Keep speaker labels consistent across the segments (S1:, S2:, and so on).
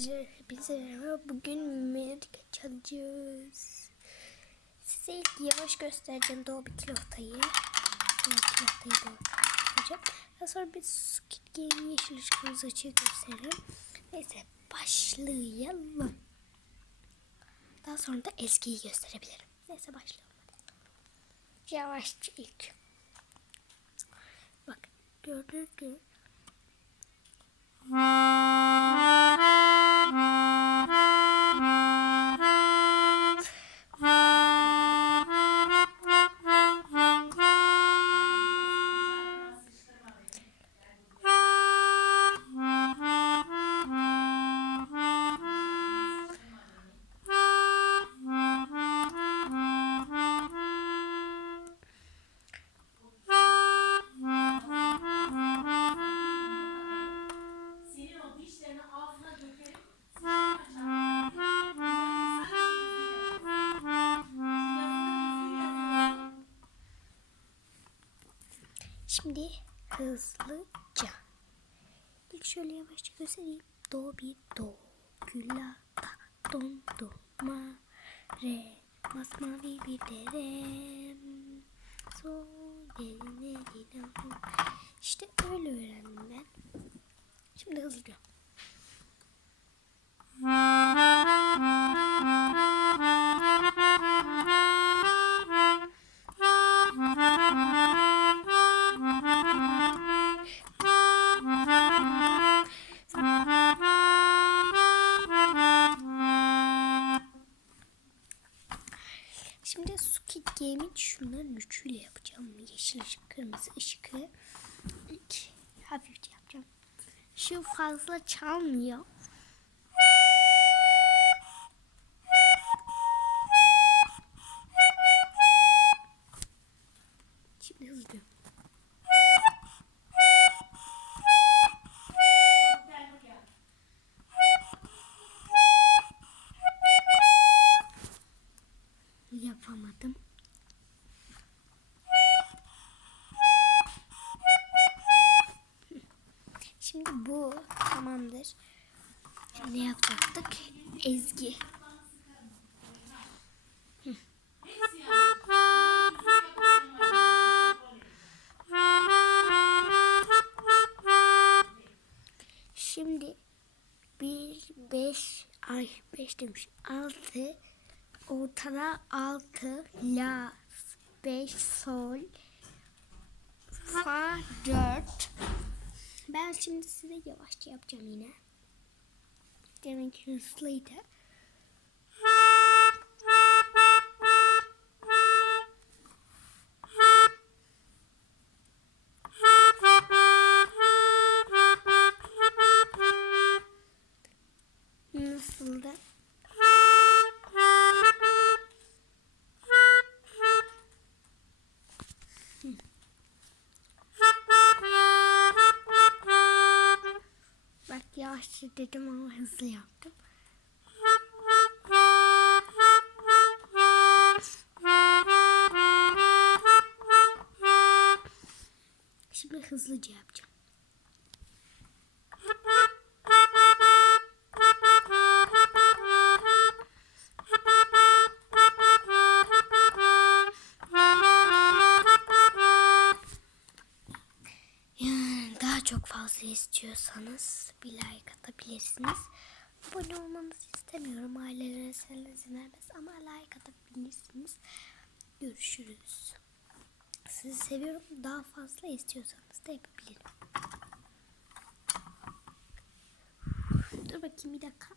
S1: Arkadaşlar hepinize merhaba. Bugün melodika çalacağız. Size ilk yavaş göstereceğim Doğu bir kilotayı. Doğu kilotayı da göstereceğim. Daha sonra bir Squid Game yeşil ışıkımızı açık göstereyim. Neyse başlayalım. Daha sonra da eskiyi gösterebilirim. Neyse başlayalım. Yavaşça ilk. Bak gördüğünüz gibi Şimdi hızlıca. İlk şöyle yavaşça göstereyim. Do bir do. Küla da don do ma re. Masmavi bir derem. Sol dinam. İşte öyle öğrendim ben. Şimdi hızlıca. Şimdi Squid Game'in şunların üçüyle yapacağım. Yeşil ışık, kırmızı ışıkı. İlk hafifçe yapacağım. Şu fazla çalmıyor. Yapamadım. Şimdi bu tamamdır. Ne yapacaktık? Ezgi. Şimdi bir beş ay beş demiş altı ortada altı la beş sol fa dört. Ben şimdi size yavaşça yapacağım yine. Deminki hızlıydı yavaşça dedim ama hızlı yaptım. Şimdi hızlıca yapacağım. Fazla istiyorsanız bir like atabilirsiniz. Abone olmanızı istemiyorum. Ailelere izin vermez ama like atabilirsiniz. Görüşürüz. Sizi seviyorum. Daha fazla istiyorsanız da yapabilirim. Dur bakayım bir dakika.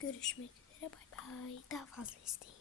S1: Görüşmek üzere. Bay bay. Daha fazla isteyin.